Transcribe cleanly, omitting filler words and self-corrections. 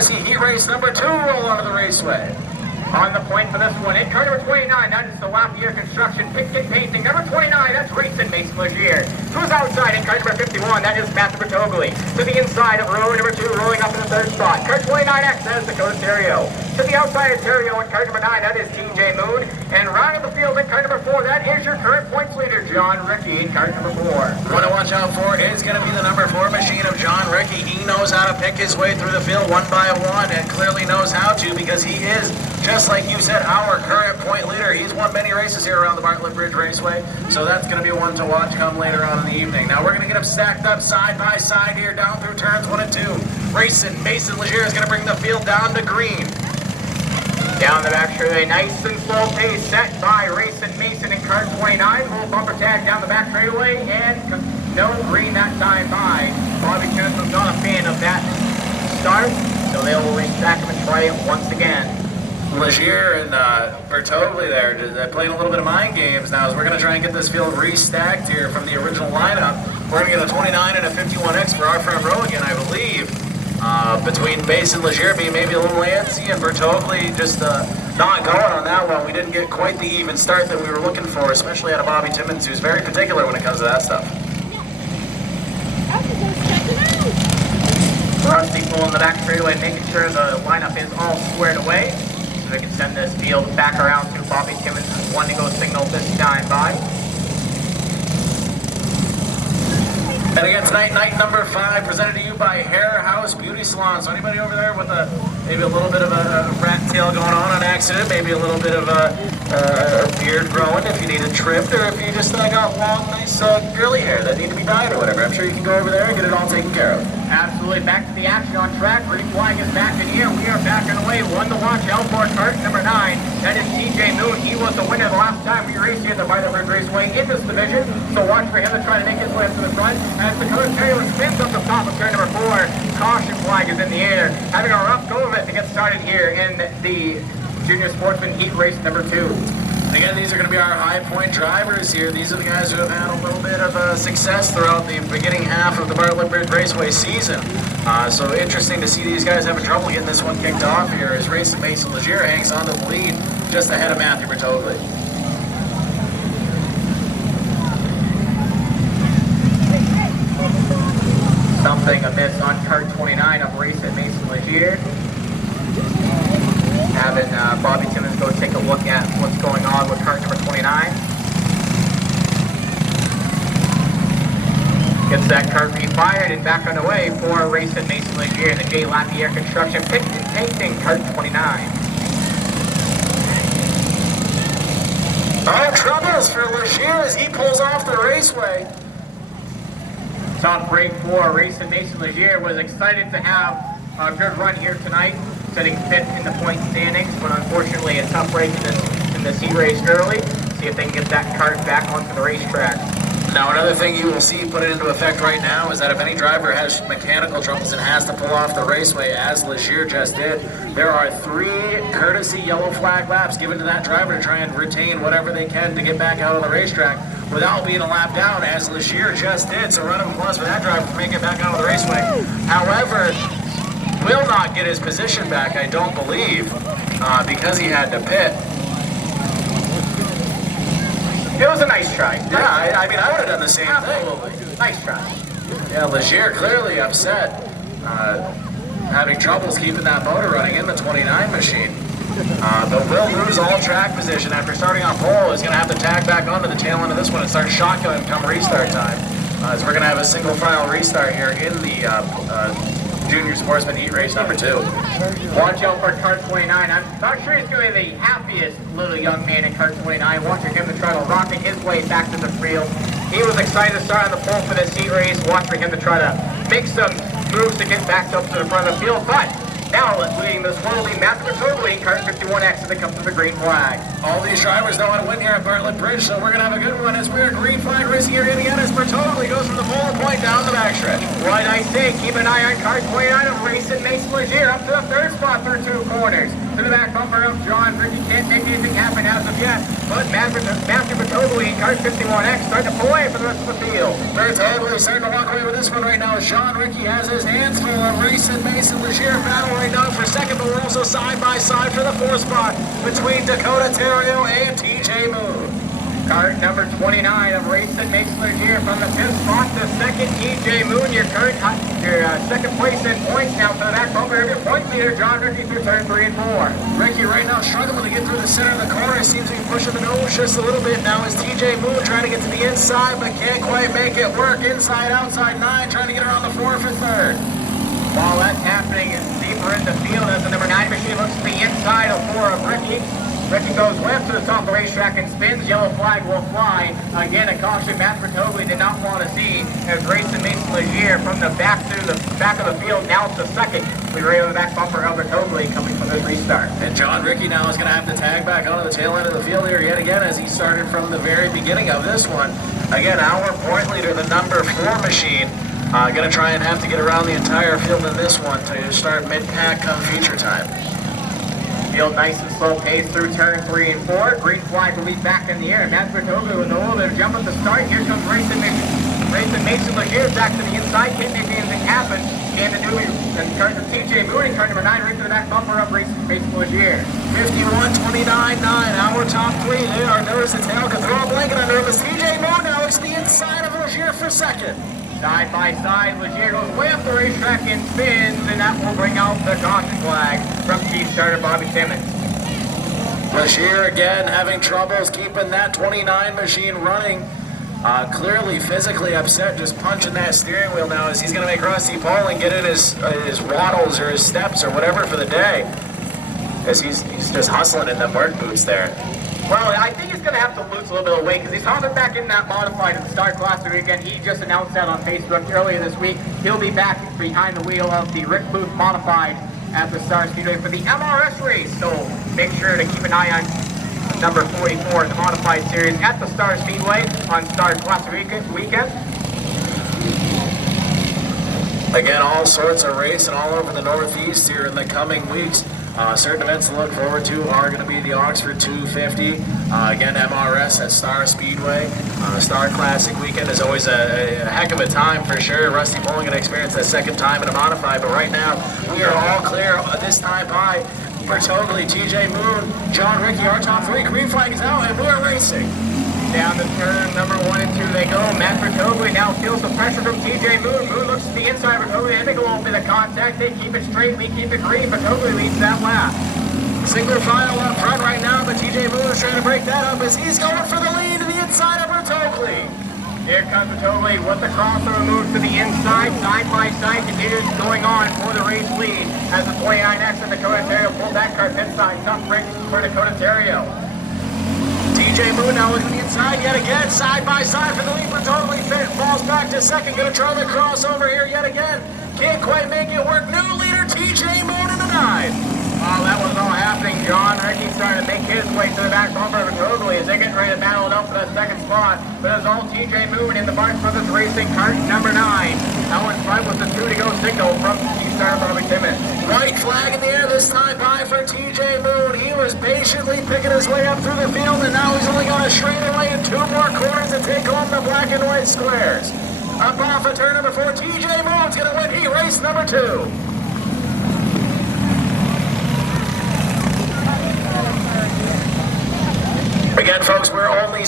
courtesy heat race number 2 roll onto the raceway. On the point for this one, in car number 29, that is the Lafayette Construction Picket Painting. Number 29, that's Racing Mason Legier. To his outside in car number 51, that is Matthew Bertogli. To the inside of row number 2, rolling up in the third spot. Car 29X, that is Dakota Terrio. To the outside of Terrio in car number 9, that is TJ Moon. And round of the field in car number 4, that is your current points leader, John Rickey, in car number 4. What to watch out for is going to be the number 4 machine of John Rickey. He knows how to pick his way through the field one by one, and clearly knows how to, because he is, just like you said, our current point leader. He's won many races here around the Bartlett Bridge Raceway, so that's going to be one to watch come later on in the evening. Now we're going to get them stacked up side by side here down through turns 1 and 2. Racing Mason Legier is going to bring the field down to green. Down the back straightaway, nice and slow pace set by Racing Mason in car 29. Little bumper tag down the back straightaway, and no green that time by. Bobby Jones was not a fan of that start, so they will racetrack him and try it once again. Legier and Bertogli there, they're playing a little bit of mind games now as we're going to try and get this field restacked here from the original lineup. We're going to get a 29 and a 51X for our front row again, I believe. Between Bass and Legier being maybe a little antsy, and Bertogli just not going on that one. We didn't get quite the even start that we were looking for, especially out of Bobby Timmons, who's very particular when it comes to that stuff. Rusty pulling the back straightaway, making sure the lineup is all squared away. So we can send this field back around to Bobby Timmons' 1 to go signal this time by. And again tonight, night number 5, presented to you by Hair House Beauty Salon. So anybody over there with maybe a little bit of a rat tail going on accident, maybe a little bit of a beard growing if you need it trimmed, or if you just got long, nice curly hair that need to be dyed or whatever, I'm sure you can go over there and get it all taken care of. Absolutely, back to the action on track. Green flag is back in here. We are back on the way. 1 to watch out for cart number 9. That is TJ Moon. He was the winner the last time we raced here at the Bartlett Bridge Raceway in this division. So watch for him to try to make his way up to the front. As the Dakota Terrio spins up the top of turn number 4. Caution flag is in the air. Having a rough go of it to get started here in the Junior Sportsman Heat race number 2. Again, these are going to be our high point drivers here. These are the guys who have had a little bit of success throughout the beginning half of the Bartlett Bridge Raceway season. So interesting to see these guys having trouble getting this one kicked off here as Racing Mason Legier hangs on to the lead just ahead of Matthew Bertogli. Something amiss on cart 29 of Racing Mason Legier. Having Bobby Timmons go take a look at what's going on with cart number 29. Gets that cart refired and back underway for Racing Mason Legier in the J. Lafayette Construction Picket Painting cart 29. Oh, troubles for Legier as he pulls off the raceway. Top break for Racing Mason Legier. Was excited to have a good run here tonight, sitting 5th in the point standings, but unfortunately a tough break in this heat race early. See if they can get that cart back onto the racetrack. Now another thing you will see put into effect right now is that if any driver has mechanical troubles and has to pull off the raceway, as Legier just did, there are 3 courtesy yellow flag laps given to that driver to try and retain whatever they can to get back out on the racetrack without being a lap down, as Legier just did. So run of applause for that driver for making it back out on the raceway. However, will not get his position back, I don't believe, because he had to pit. It was a nice try. Yeah, I mean, I would have done the same Absolutely. thing. Nice try. Yeah, Legier clearly upset, having troubles keeping that motor running in the 29 machine. But will lose all track position after starting off pole. Is going to have to tag back onto the tail end of this one and start shotgunning come restart time. As we're going to have a single file restart here in the Junior Sportsman Heat race number 2. Watch out for cart 29. I'm not sure he's going to be the happiest little young man in cart 29. Watching him to try to rocket his way back to the field. He was excited to start on the pole for this heat race. Watch for him to try to make some moves to get back up to the front of the field. But now leading this one will be Matthew Bertogli in cart 51X as it comes to the green flag. All these drivers know how to win here at Bartlett Bridge, so we're going to have a good one as we're green flag racing here again as Bertogli goes from the pole point down the backstretch. What I say, keep an eye on cart 29 of Racing Mason Legier up to the 3rd spot through 2 corners. To the back bumper of John Ricky can't make anything happen as of yet, but Matthew Bertogli in car 51X starting to pull away for the rest of the field. Bertogli starting to walk away with this one right now as John Ricky has his hands full of Racing Mason Legier battle right now for second, but we're also side by side for the 4th spot between Dakota Terrio and TJ Moon. Cart number 29 of Racing Mason Legier from the 5th spot to second, TJ Moon, your second place in points now to the back bumper of your point leader, John Ricky, through turn 3 and 4. Ricky right now struggling to get through the center of the corner. Seems to be pushing the nose just a little bit now as TJ Moon trying to get to the inside, but can't quite make it work. Inside, outside 9, trying to get around the 4th and 3rd. While that's happening, it's deeper in the field as the number 9 machine looks to the inside of 4 of Ricky. Ricky goes left to the top of the racetrack and spins. Yellow flag will fly. Again, a caution Matt Bertogli did not want to see as Racing Mason Legier from the back to the back of the field now to second. We were able to back bumper of Bertogli coming from this restart. And John Ricky now is going to have to tag back onto the tail end of the field here yet again as he started from the very beginning of this one. Again, our point leader, the number 4 machine, going to try and have to get around the entire field in this one to start mid-pack come feature time. Field nice and slow pace through turn 3 and 4. Green flag will be back in the air. Matt Bertogli with a little bit of jump at the start. Here comes Racing Mason Legier back to the inside. Can't make anything happen. Cam and Dewey and TJ Moon in car number 9 right to the back bumper of Racing Mason Legier. 51-29-9. Our top 3 there. Notice the tail can throw a blanket under him. As TJ Moon now looks to the inside of Legier for second. Side by side, Legier goes way up the racetrack and spins, and that will bring out the caution flag from chief starter Bobby Timmons. Legier again having troubles keeping that 29 machine running. Clearly physically upset just punching that steering wheel now as he's going to make Rusty pull and get in his waddles or his steps or whatever for the day. As he's just hustling in them work boots there. Well, I think he's going to have to lose a little bit of weight because he's hopping back in that modified at the start class weekend. He just announced that on Facebook earlier this week. He'll be back behind the wheel of the Rick Booth modified at the Star Speedway for the MRS race. So make sure to keep an eye on number 44 in the modified series at the Star Speedway on Star Class weekend. Again, all sorts of racing all over the Northeast here in the coming weeks. Certain events to look forward to are going to be the Oxford 250, again MRS at Star Speedway. Star Classic weekend is always a heck of a time for sure. Rusty Pulling going to experience that second time in a modified, but right now we are all clear this time by Bertogli, TJ Moon, John Ricky, our top 3. Green flag is out and we're racing. Down the turn number 1 and 2 they go. Matt Bertogli now feels the pressure from TJ Moon. Moon looks to the inside. Bertogli, they make a little bit of contact. They keep it straight. We keep it green. Bertogli leads that lap. Single file up front right now, but TJ Moon is trying to break that up as he's going for the lead to the inside of Bertogli. Here comes Bertogli with the crossover move to the inside. Side by side continues going on for the race lead as the 29X of Dakota Terrio pulled that car pit side. Tough break for Dakota Terrio. TJ Moon now looking inside yet again, side by side for the lead. Bertogli falls back to second, gonna try the crossover here yet again. Can't quite make it work. New leader TJ Moon in the 9. While that was all happening, John Ricky started to make his way to the back bumper of Bertogli as they get ready to battle it up for that second spot. But it's all TJ Moon in the Barnes Brothers Racing cart number 9. Now in front was the 2 to go signal from Chief Star Bobby Timmons. White flag in the air this time by for TJ Moon. He was patiently picking his way up through the field, and now he's only got a straightaway and 2 more corners to take home the black and white squares. Up off of turn number 4, TJ Moon's going to win Heat race number 2. Again, folks, we're only